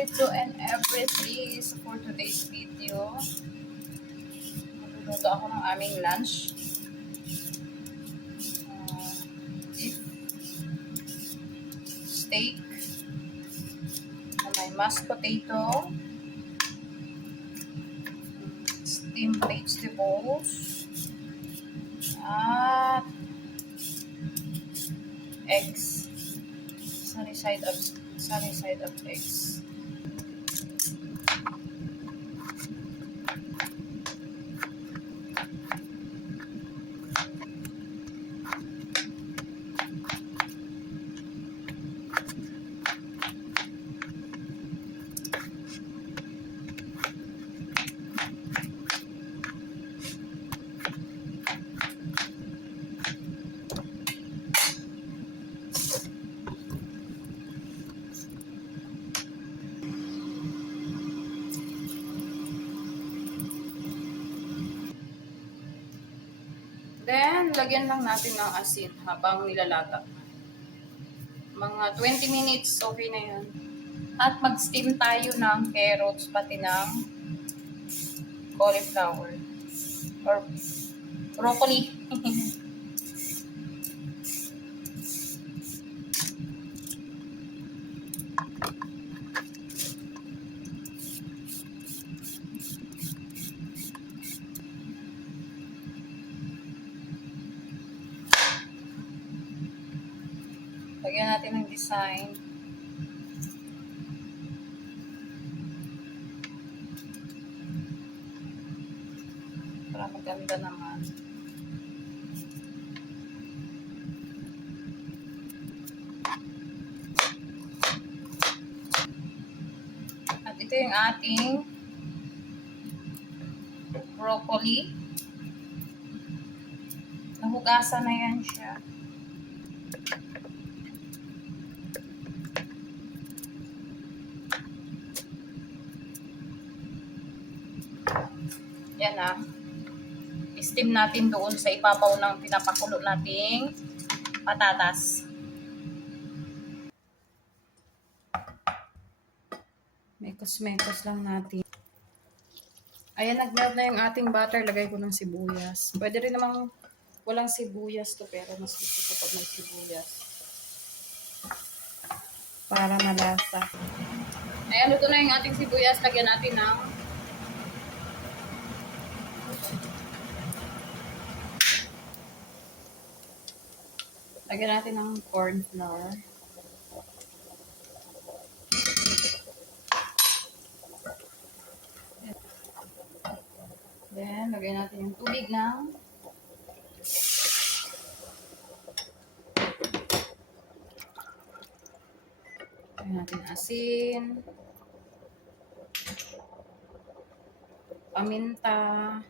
everything and everything. So for today's video, magluluto ako ng aming lunch. Beef steak, na may mashed potato, steamed vegetables, at eggs. Sunny side of eggs. Then, lagyan lang natin ng asin habang nilalata. Mga 20 minutes, okay na yun. At mag-steam tayo ng carrots, pati ng cauliflower. Or broccoli. Lagyan natin ng design. Para maganda naman. At ito yung ating broccoli. Nahugasan na yan siya. Yan na. I-steam natin doon sa ibabaw ng pinapakulo nating patatas. Mekos-mekos lang natin. Ayan, nag-melt na yung ating butter. Lagay ko ng sibuyas. Pwede rin namang walang sibuyas to, pero mas gusto ko pag may sibuyas. Para malasa. Ayan, luto na yung ating sibuyas. Lagyan natin ng corn flour. Then, lagyan natin yung tubig ng lagyan natin asin, paminta,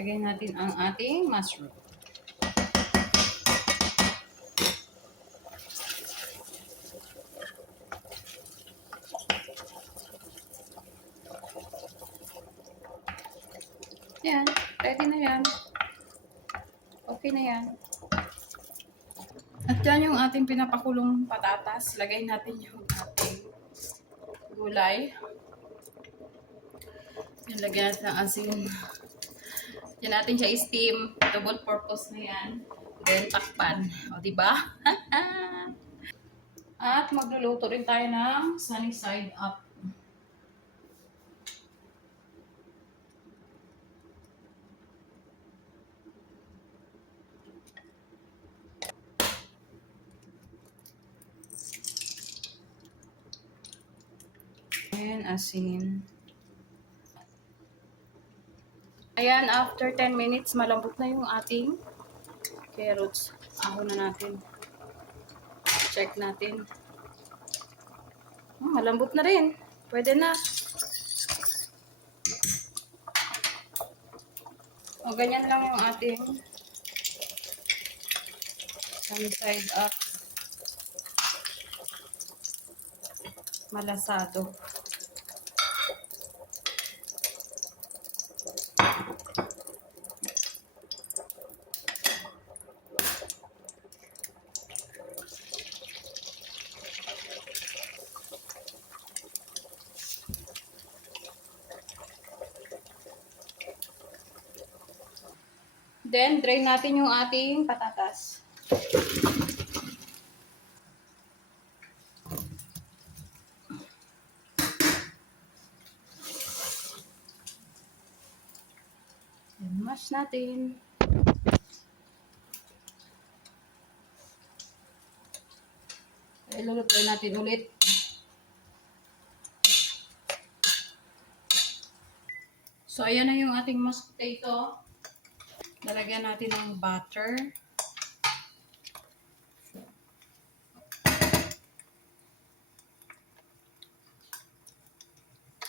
lagyan natin ang ating mushroom. Yan, ready na yan. Okay na yan. At yan yung ating pinapakulong patatas. Lagay natin yung ating gulay. Lagyan natin ng asin. Yan natin siya i-steam. Double purpose na yan. Then takpan. O, diba? At magluluto rin tayo ng sunny side up. And asin. Ayan, after 10 minutes, malambot na yung ating carrots. Ahon na natin. Check natin. Malambot na rin. Pwede na. O, ganyan lang yung ating sunny side up. Malasado. Then, drain natin yung ating patatas. Then, mash natin. Ilulutuin natin ulit. So, ayan na yung ating mashed potato. Lalagyan natin ng butter.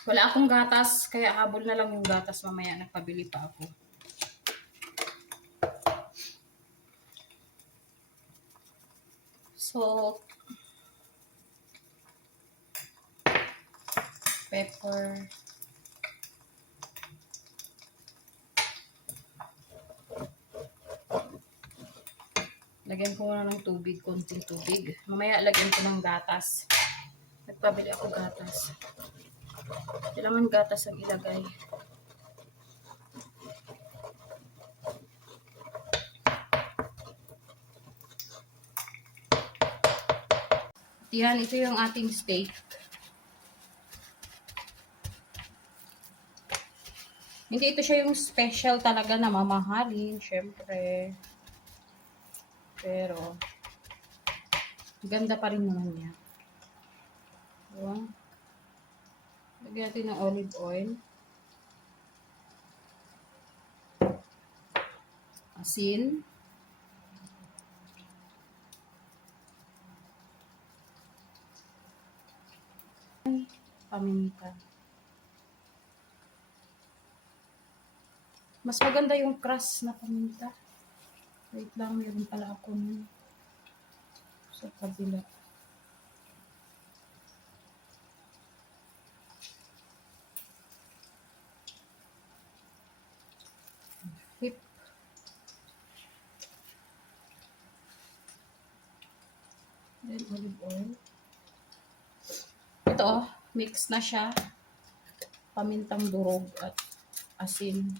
Wala akong gatas, kaya habol na lang yung gatas mamaya. Nagpabili pa ako. Salt. Pepper. Lagyan ko na ng tubig, konting tubig. Mamaya lagyan ko ng gatas. Nagpabili ako gatas. Kailangan gatas ang ilagay. Yan, ito yung ating steak. Hindi ito siya yung special talaga na mamahalin, syempre. Pero, ganda pa rin naman niya. Diba? Lagyan natin ng olive oil. Asin. Paminta. Mas maganda yung crust na paminta. Wait lang, meron pala ako nun sa kabila. Hip. Then olive oil. Ito, mix na siya. Pamintang durog at asin.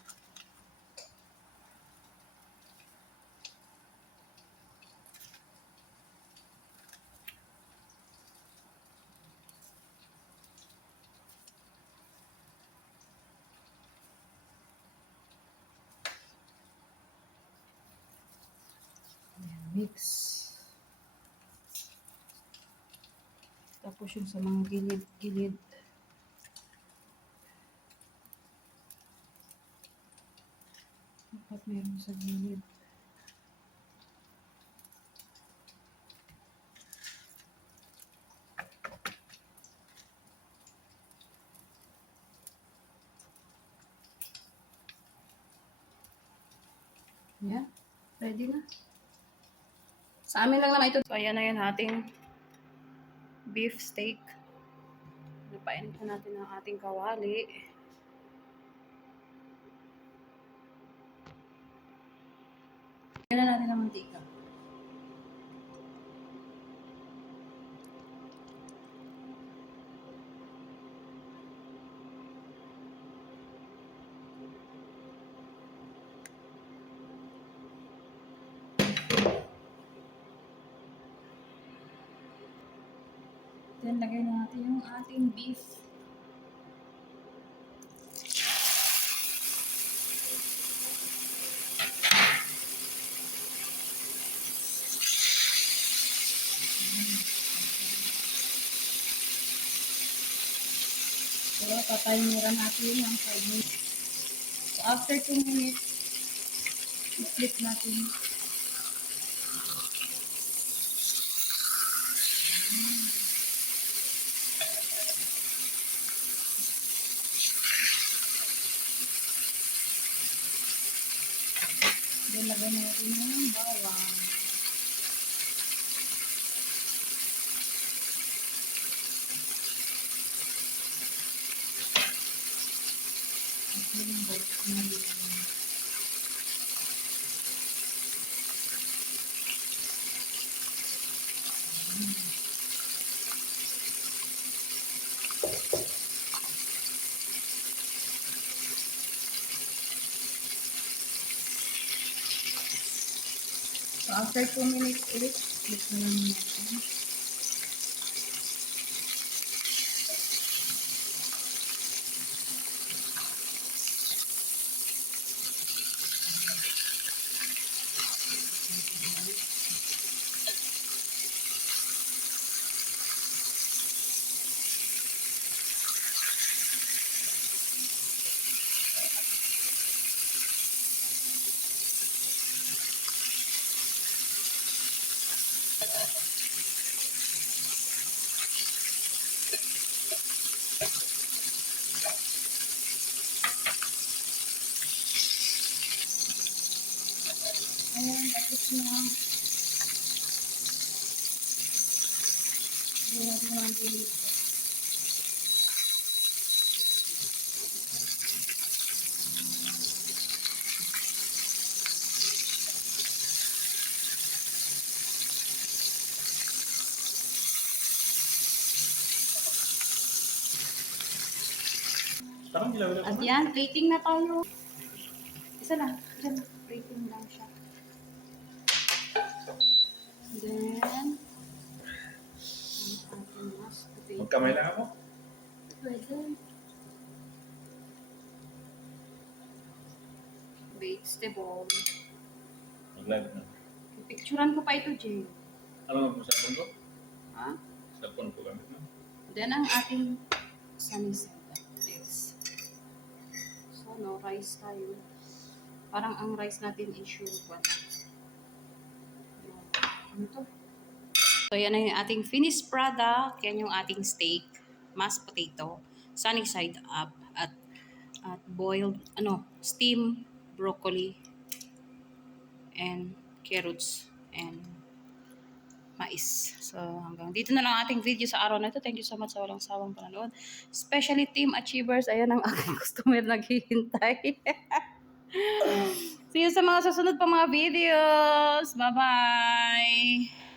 Mix. Tapos yung sa mga gilid-gilid. Dapat meron sa gilid. Yan. Ready na. Sa amin lang naman ito. So, ayan na yan ating beef steak. Lupain po natin ang ating kawali. Ayan na natin ang mantika. Then, lagay na natin yung ating beef. So, patayin natin ng 5 minutes. So, after 2 minutes, i-flip natin. Then, lagay natin yung bawang. At yung rosemary. So, after 2 minutes ulit, click na lang natin. Ayan, tapos na. Ayan na lang din. Parang gila-gila At yan, plating na tayo. Isa lang. Plating lang siya. Then, ang ating mashed potato. Magkamay lang ako. Pwede. Vegetable. Mag-live na. Picturean ko pa ito, Jay. Alam mo sa cellphone ko? Ha? Cellphone ko gamit na. Then, ang ating sunny side up is, so, no, rice tayo. Parang ang rice natin is yung ano to? So, yan na yung ating finished product. Yan yung ating steak, mashed potato, sunny side up, at boiled, steamed broccoli, and carrots, and mais. So, hanggang dito na lang ating video sa araw na ito. Thank you so much sa walang sawang panonood. Especially Team Achievers. Ayan ang aking customer naghihintay. See you sa mga susunod pa mga videos. Bye-bye!